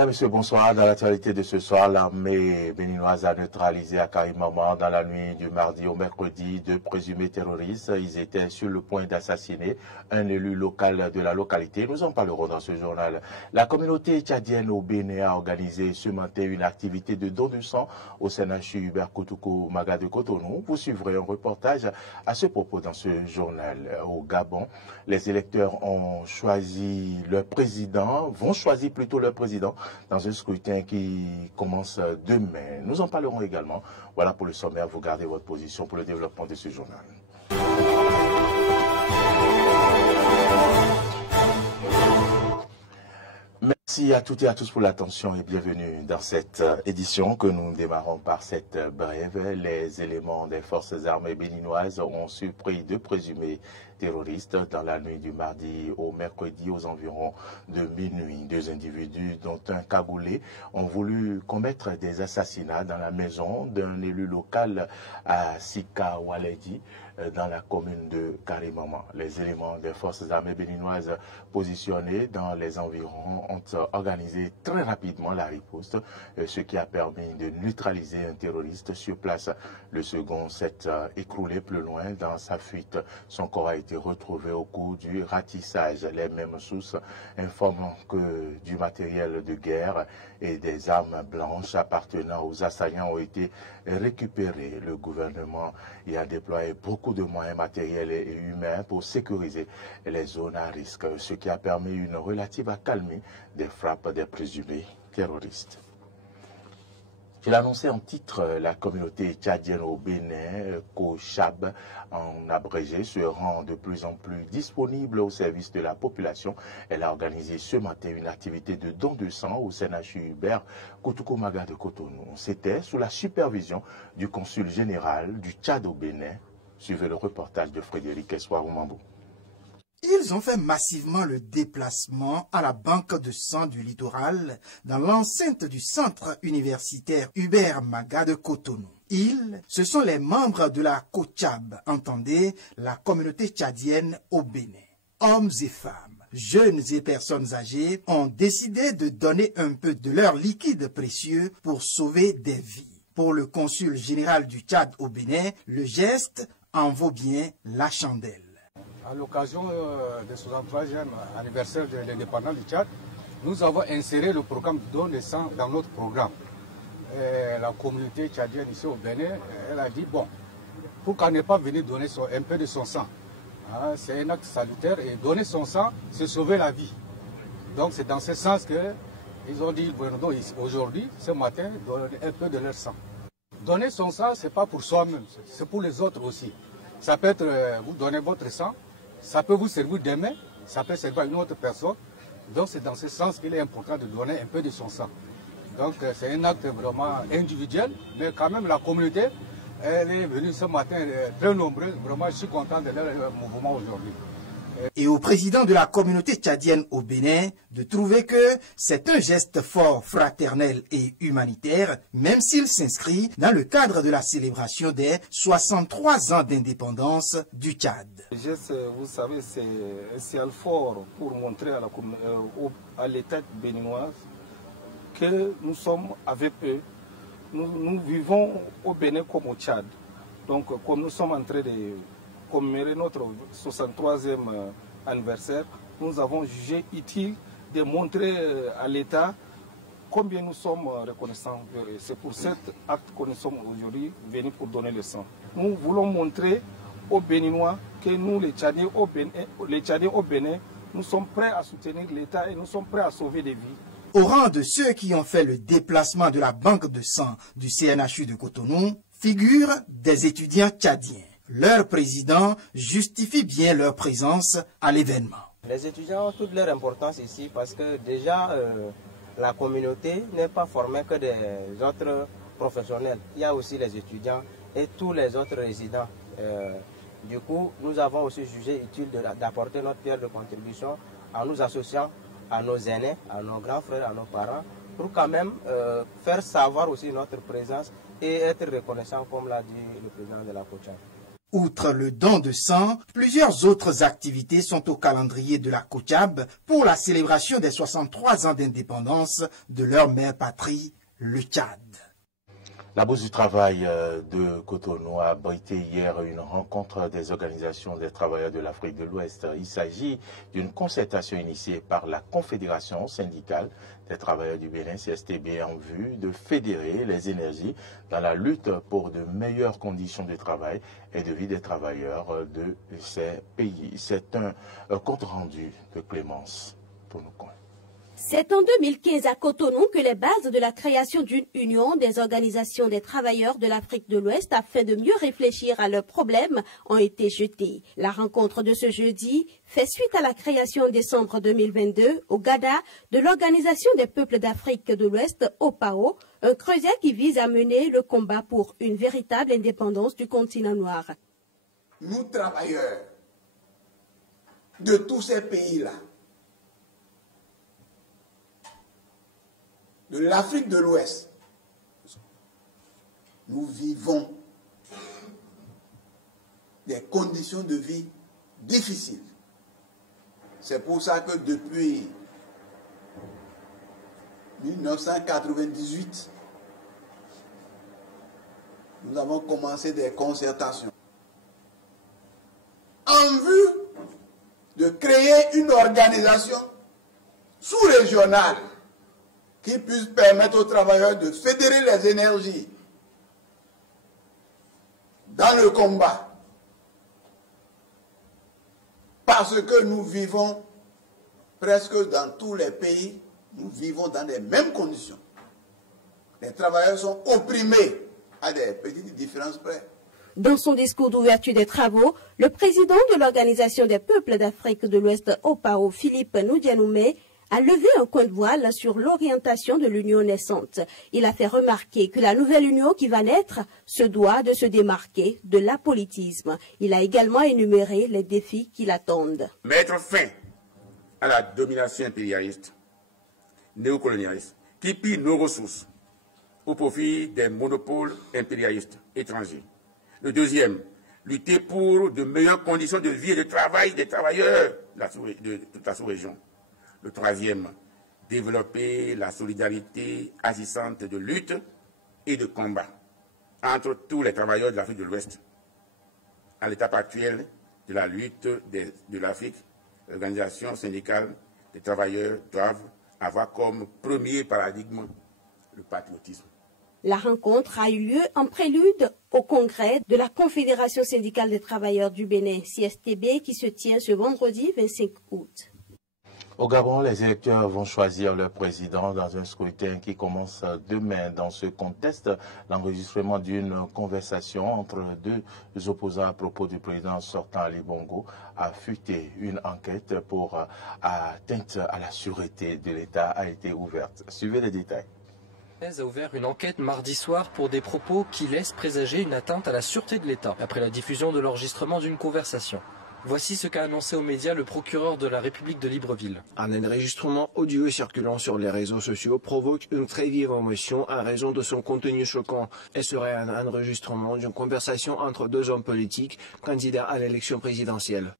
Madame, Monsieur, bonsoir. Dans l'actualité de ce soir, l'armée béninoise a neutralisé à Karimama dans la nuit du mardi au mercredi deux présumés terroristes. Ils étaient sur le point d'assassiner un élu local de la localité. Nous en parlerons dans ce journal. La communauté tchadienne au Bénin a organisé ce matin une activité de don de sang au CNHU Hubert Koutoukou Maga de Cotonou. Vous suivrez un reportage à ce propos dans ce journal. Au Gabon, les électeurs ont choisi leur président, vont choisir plutôt leur président dans un scrutin qui commence demain. Nous en parlerons également. Voilà pour le sommaire. Vous gardez votre position pour le développement de ce journal. Merci à toutes et à tous pour l'attention et bienvenue dans cette édition que nous démarrons par cette brève. Les éléments des forces armées béninoises ont surpris deux présumés terroristes dans la nuit du mardi au mercredi aux environs de minuit. Deux individus, dont un cagoulé, ont voulu commettre des assassinats dans la maison d'un élu local à Sika Waledi, dans la commune de Karimama. Les éléments des forces armées béninoises positionnés dans les environs ont organisé très rapidement la riposte, ce qui a permis de neutraliser un terroriste sur place. Le second s'est écroulé plus loin dans sa fuite. Son corps a été retrouvé au cours du ratissage. Les mêmes sources informent que du matériel de guerre et des armes blanches appartenant aux assaillants ont été récupérés. Le gouvernement y a déployé beaucoup de moyens matériels et humains pour sécuriser les zones à risque, ce qui a permis une relative accalmie des frappes des présumés terroristes. Je l'ai annoncé en titre, la communauté tchadienne au Bénin, COCHAB en abrégé, se rend de plus en plus disponible au service de la population. Elle a organisé ce matin une activité de don de sang au CNHU Hubert Koutoukou Maga de Cotonou. C'était sous la supervision du consul général du Tchad au Bénin. Suivez le reportage de Frédéric Essoir-Oumambou. Ils ont fait massivement le déplacement à la banque de sang du littoral dans l'enceinte du centre universitaire Hubert Maga de Cotonou. Ils, ce sont les membres de la COCHAB, entendez, la communauté tchadienne au Bénin. Hommes et femmes, jeunes et personnes âgées ont décidé de donner un peu de leur liquide précieux pour sauver des vies. Pour le consul général du Tchad au Bénin, le geste en vaut bien la chandelle. À l'occasion du 63e anniversaire de l'indépendance du Tchad, nous avons inséré le programme de don de sang dans notre programme. La communauté tchadienne ici au Bénin, elle a dit, bon, pourquoi ne pas venir donner un peu de son sang? C'est un acte salutaire et donner son sang, c'est sauver la vie. Donc c'est dans ce sens qu'ils ont dit, aujourd'hui, ce matin, donner un peu de leur sang. Donner son sang, ce n'est pas pour soi-même, c'est pour les autres aussi. Ça peut être, vous donnez votre sang, ça peut vous servir demain, ça peut servir à une autre personne. Donc c'est dans ce sens qu'il est important de donner un peu de son sang. Donc c'est un acte vraiment individuel, mais quand même la communauté, elle est venue ce matin très nombreuse. Vraiment, je suis content de leur mouvement aujourd'hui. Et au président de la communauté tchadienne au Bénin de trouver que c'est un geste fort, fraternel et humanitaire, même s'il s'inscrit dans le cadre de la célébration des 63 ans d'indépendance du Tchad. Le geste, vous savez, c'est un signal fort pour montrer à l'État béninois que nous sommes avec eux. Nous vivons au Bénin comme au Tchad. Donc, comme nous sommes en train de commémorer notre 63e anniversaire, nous avons jugé utile de montrer à l'État combien nous sommes reconnaissants. C'est pour cet acte que nous sommes aujourd'hui venus pour donner le sang. Nous voulons montrer aux Béninois que nous, les Tchadiens au Bénin, nous sommes prêts à soutenir l'État et nous sommes prêts à sauver des vies. Au rang de ceux qui ont fait le déplacement de la banque de sang du CNHU de Cotonou, figurent des étudiants tchadiens. Leur président justifie bien leur présence à l'événement. Les étudiants ont toute leur importance ici parce que déjà la communauté n'est pas formée que des autres professionnels. Il y a aussi les étudiants et tous les autres résidents. Du coup, nous avons aussi jugé utile d'apporter notre pierre de contribution en nous associant à nos aînés, à nos grands frères, à nos parents, pour quand même faire savoir aussi notre présence et être reconnaissant, comme l'a dit le président de la COCHAB. Outre le don de sang, plusieurs autres activités sont au calendrier de la COCHAB pour la célébration des 63 ans d'indépendance de leur mère patrie, le Tchad. La Bourse du Travail de Cotonou a abrité hier une rencontre des organisations des travailleurs de l'Afrique de l'Ouest. Il s'agit d'une concertation initiée par la Confédération syndicale des travailleurs du Bénin, CSTB, en vue de fédérer les énergies dans la lutte pour de meilleures conditions de travail et de vie des travailleurs de ces pays. C'est un compte rendu de Clémence pour nous. C'est en 2015 à Cotonou que les bases de la création d'une union des organisations des travailleurs de l'Afrique de l'Ouest afin de mieux réfléchir à leurs problèmes ont été jetées. La rencontre de ce jeudi fait suite à la création en décembre 2022 au Ghana de l'Organisation des peuples d'Afrique de l'Ouest, OPAO, un creuset qui vise à mener le combat pour une véritable indépendance du continent noir. Nous, travailleurs de tous ces pays-là, de l'Afrique de l'Ouest, nous vivons des conditions de vie difficiles. C'est pour ça que depuis 1998, nous avons commencé des concertations en vue de créer une organisation sous-régionale qui puisse permettre aux travailleurs de fédérer les énergies dans le combat. Parce que nous vivons presque dans tous les pays, nous vivons dans les mêmes conditions. Les travailleurs sont opprimés à des petites différences près. Dans son discours d'ouverture des travaux, le président de l'Organisation des peuples d'Afrique de l'Ouest, OPAO, Philippe Noudianoumé, a levé un coin de voile sur l'orientation de l'union naissante. Il a fait remarquer que la nouvelle union qui va naître se doit de se démarquer de l'apolitisme. Il a également énuméré les défis qui l'attendent. Mettre fin à la domination impérialiste, néocolonialiste, qui pille nos ressources au profit des monopoles impérialistes étrangers. Le deuxième, lutter pour de meilleures conditions de vie et de travail des travailleurs de toute la sous-région. Le troisième, développer la solidarité agissante de lutte et de combat entre tous les travailleurs de l'Afrique de l'Ouest. À l'étape actuelle de la lutte de l'Afrique, l'organisation syndicale des travailleurs doivent avoir comme premier paradigme le patriotisme. La rencontre a eu lieu en prélude au congrès de la Confédération syndicale des travailleurs du Bénin, CSTB, qui se tient ce vendredi 25 août. Au Gabon, les électeurs vont choisir leur président dans un scrutin qui commence demain. Dans ce contexte, l'enregistrement d'une conversation entre deux opposants à propos du président sortant Ali Bongo a fuité. Une enquête pour atteinte à la sûreté de l'État a été ouverte. Suivez les détails. A ouvert une enquête mardi soir pour des propos qui laissent présager une atteinte à la sûreté de l'État, après la diffusion de l'enregistrement d'une conversation. Voici ce qu'a annoncé aux médias le procureur de la République de Libreville. Un enregistrement audio circulant sur les réseaux sociaux provoque une très vive émotion à raison de son contenu choquant et serait un enregistrement d'une conversation entre deux hommes politiques candidats à l'élection présidentielle.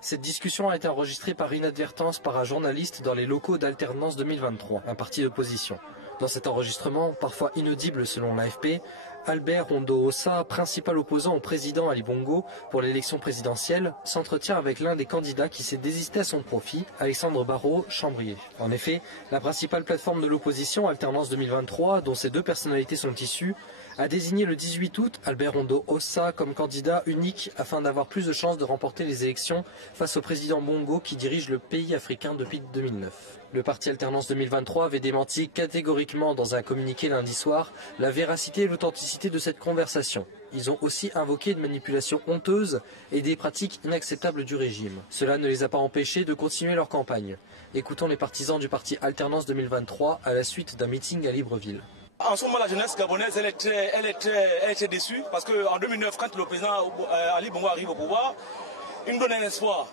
Cette discussion a été enregistrée par inadvertance par un journaliste dans les locaux d'Alternance 2023, un parti d'opposition. Dans cet enregistrement, parfois inaudible selon l'AFP, Albert Rondo Ossa, principal opposant au président Ali Bongo pour l'élection présidentielle, s'entretient avec l'un des candidats qui s'est désisté à son profit, Alexandre Barrault, Chambrier. En effet, la principale plateforme de l'opposition, Alternance 2023, dont ces deux personnalités sont issues, a désigné le 18 août Albert Rondo Ossa comme candidat unique afin d'avoir plus de chances de remporter les élections face au président Bongo qui dirige le pays africain depuis 2009. Le parti Alternance 2023 avait démenti catégoriquement dans un communiqué lundi soir la véracité et l'authenticité de cette conversation. Ils ont aussi invoqué une manipulation honteuse et des pratiques inacceptables du régime. Cela ne les a pas empêchés de continuer leur campagne. Écoutons les partisans du parti Alternance 2023 à la suite d'un meeting à Libreville. En ce moment, la jeunesse gabonaise, elle est très déçue parce qu'en 2009, quand le président Ali Bongo arrive au pouvoir, il nous donne un espoir.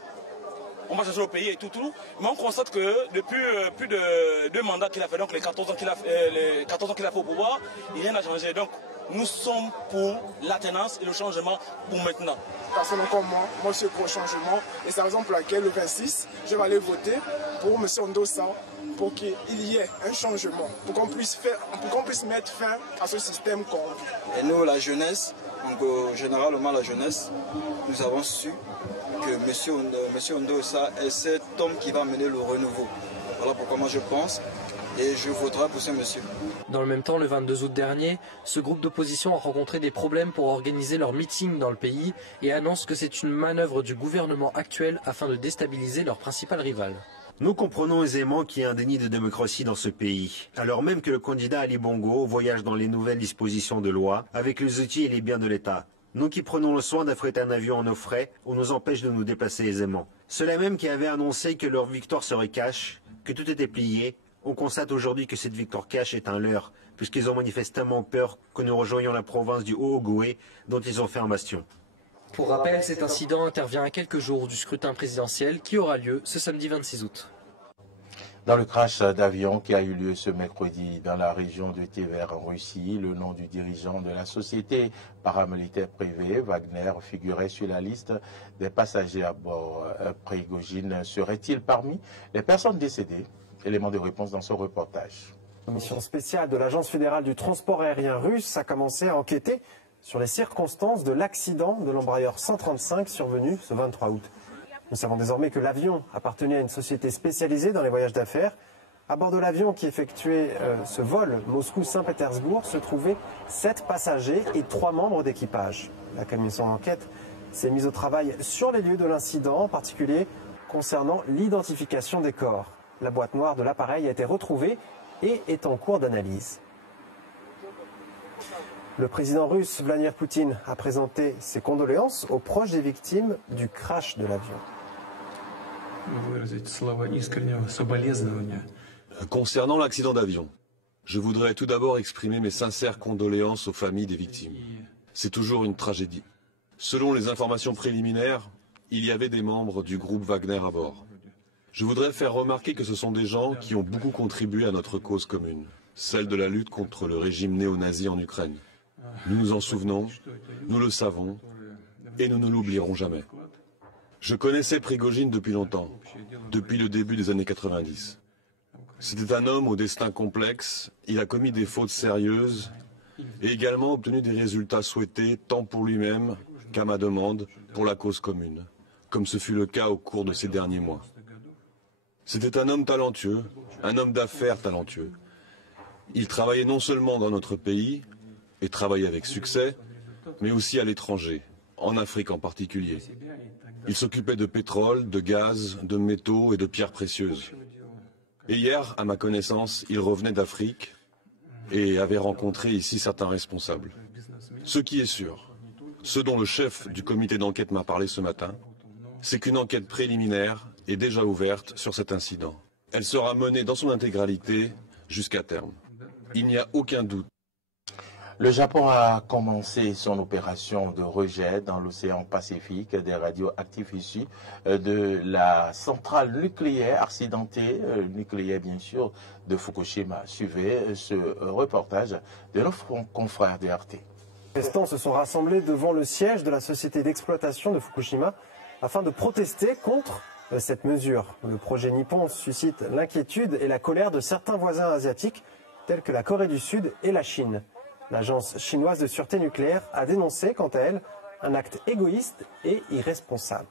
On va changer le pays et tout. Mais on constate que depuis plus de 2 mandats qu'il a fait, donc les 14 ans qu'il a fait au pouvoir, rien n'a changé. Donc nous sommes pour l'alternance et le changement pour maintenant. Personne comme moi je suis pour le changement et c'est la raison pour laquelle le 26, je vais aller voter pour M. Ndosa pour qu'il y ait un changement, pour qu'on puisse mettre fin à ce système qu'on vit. Et nous, la jeunesse, donc généralement la jeunesse, nous avons su que M. Ndosa est cet homme qui va mener le renouveau. Voilà pourquoi moi je pense et je voterai pour ce monsieur. Dans le même temps, le 22 août dernier, ce groupe d'opposition a rencontré des problèmes pour organiser leur meeting dans le pays et annonce que c'est une manœuvre du gouvernement actuel afin de déstabiliser leur principal rival. Nous comprenons aisément qu'il y a un déni de démocratie dans ce pays, alors même que le candidat Ali Bongo voyage dans les nouvelles dispositions de loi avec les outils et les biens de l'État. Nous qui prenons le soin d'affréter un avion en nos frais, on nous empêche de nous déplacer aisément. Ceux-là même qui avaient annoncé que leur victoire serait cash, que tout était plié, on constate aujourd'hui que cette victoire cash est un leurre, puisqu'ils ont manifestement peur que nous rejoignions la province du Haut-Ogooué, dont ils ont fait un bastion. Pour rappel, cet incident intervient à quelques jours du scrutin présidentiel qui aura lieu ce samedi 26 août. Dans le crash d'avion qui a eu lieu ce mercredi dans la région de Tver en Russie, le nom du dirigeant de la société paramilitaire privée, Wagner, figurait sur la liste des passagers à bord. Prigojine serait-il parmi les personnes décédées? Élément de réponse dans ce reportage. Une mission spéciale de l'Agence fédérale du transport aérien russe a commencé à enquêter sur les circonstances de l'accident de l'embrailleur 135 survenu ce 23 août. Nous savons désormais que l'avion appartenait à une société spécialisée dans les voyages d'affaires. À bord de l'avion qui effectuait ce vol Moscou-Saint-Pétersbourg se trouvaient 7 passagers et 3 membres d'équipage. La commission d'enquête s'est mise au travail sur les lieux de l'incident, en particulier concernant l'identification des corps. La boîte noire de l'appareil a été retrouvée et est en cours d'analyse. Le président russe Vladimir Poutine a présenté ses condoléances aux proches des victimes du crash de l'avion. Concernant l'accident d'avion, je voudrais tout d'abord exprimer mes sincères condoléances aux familles des victimes. C'est toujours une tragédie. Selon les informations préliminaires, il y avait des membres du groupe Wagner à bord. Je voudrais faire remarquer que ce sont des gens qui ont beaucoup contribué à notre cause commune, celle de la lutte contre le régime néo-nazi en Ukraine. Nous nous en souvenons, nous le savons, et nous ne l'oublierons jamais. Je connaissais Prigojine depuis longtemps, depuis le début des années 90. C'était un homme au destin complexe, il a commis des fautes sérieuses et également obtenu des résultats souhaités tant pour lui-même qu'à ma demande pour la cause commune, comme ce fut le cas au cours de ces derniers mois. C'était un homme talentueux, un homme d'affaires talentueux. Il travaillait non seulement dans notre pays, et travaillait avec succès, mais aussi à l'étranger, en Afrique en particulier. Il s'occupait de pétrole, de gaz, de métaux et de pierres précieuses. Et hier, à ma connaissance, il revenait d'Afrique et avait rencontré ici certains responsables. Ce qui est sûr, ce dont le chef du comité d'enquête m'a parlé ce matin, c'est qu'une enquête préliminaire est déjà ouverte sur cet incident. Elle sera menée dans son intégralité jusqu'à terme. Il n'y a aucun doute. Le Japon a commencé son opération de rejet dans l'océan Pacifique des radioactifs issus de la centrale nucléaire accidentée, nucléaire bien sûr, de Fukushima. Suivez ce reportage de nos confrères de RT. Les manifestants se sont rassemblés devant le siège de la société d'exploitation de Fukushima afin de protester contre cette mesure. Le projet nippon suscite l'inquiétude et la colère de certains voisins asiatiques tels que la Corée du Sud et la Chine. L'agence chinoise de sûreté nucléaire a dénoncé, quant à elle, un acte égoïste et irresponsable.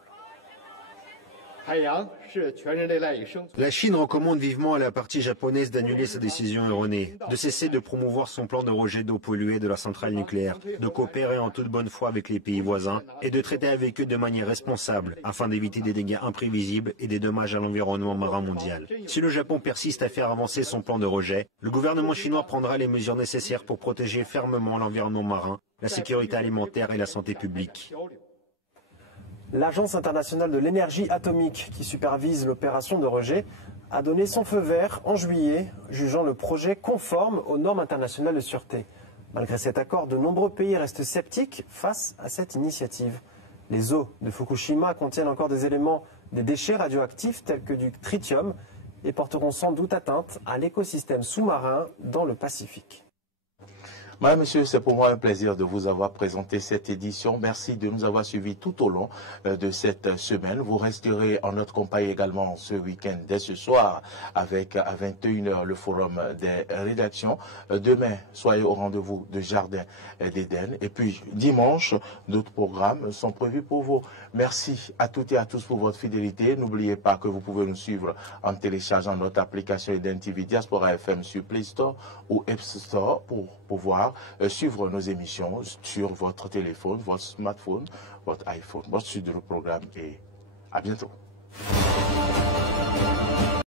La Chine recommande vivement à la partie japonaise d'annuler sa décision erronée, de cesser de promouvoir son plan de rejet d'eau polluée de la centrale nucléaire, de coopérer en toute bonne foi avec les pays voisins et de traiter avec eux de manière responsable afin d'éviter des dégâts imprévisibles et des dommages à l'environnement marin mondial. Si le Japon persiste à faire avancer son plan de rejet, le gouvernement chinois prendra les mesures nécessaires pour protéger fermement l'environnement marin, la sécurité alimentaire et la santé publique. L'Agence internationale de l'énergie atomique, qui supervise l'opération de rejet, a donné son feu vert en juillet, jugeant le projet conforme aux normes internationales de sûreté. Malgré cet accord, de nombreux pays restent sceptiques face à cette initiative. Les eaux de Fukushima contiennent encore des éléments, des déchets radioactifs tels que du tritium et porteront sans doute atteinte à l'écosystème sous-marin dans le Pacifique. Madame, Monsieur, c'est pour moi un plaisir de vous avoir présenté cette édition. Merci de nous avoir suivis tout au long de cette semaine. Vous resterez en notre compagnie également ce week-end dès ce soir avec à 21h le forum des rédactions. Demain, soyez au rendez-vous de Jardin d'Éden. Et puis dimanche, d'autres programmes sont prévus pour vous. Merci à toutes et à tous pour votre fidélité. N'oubliez pas que vous pouvez nous suivre en téléchargeant notre application Eden TV Diaspora FM sur Play Store ou App Store pour pouvoir suivre nos émissions sur votre téléphone, votre smartphone, votre iPhone. Votre suite de le programme et à bientôt.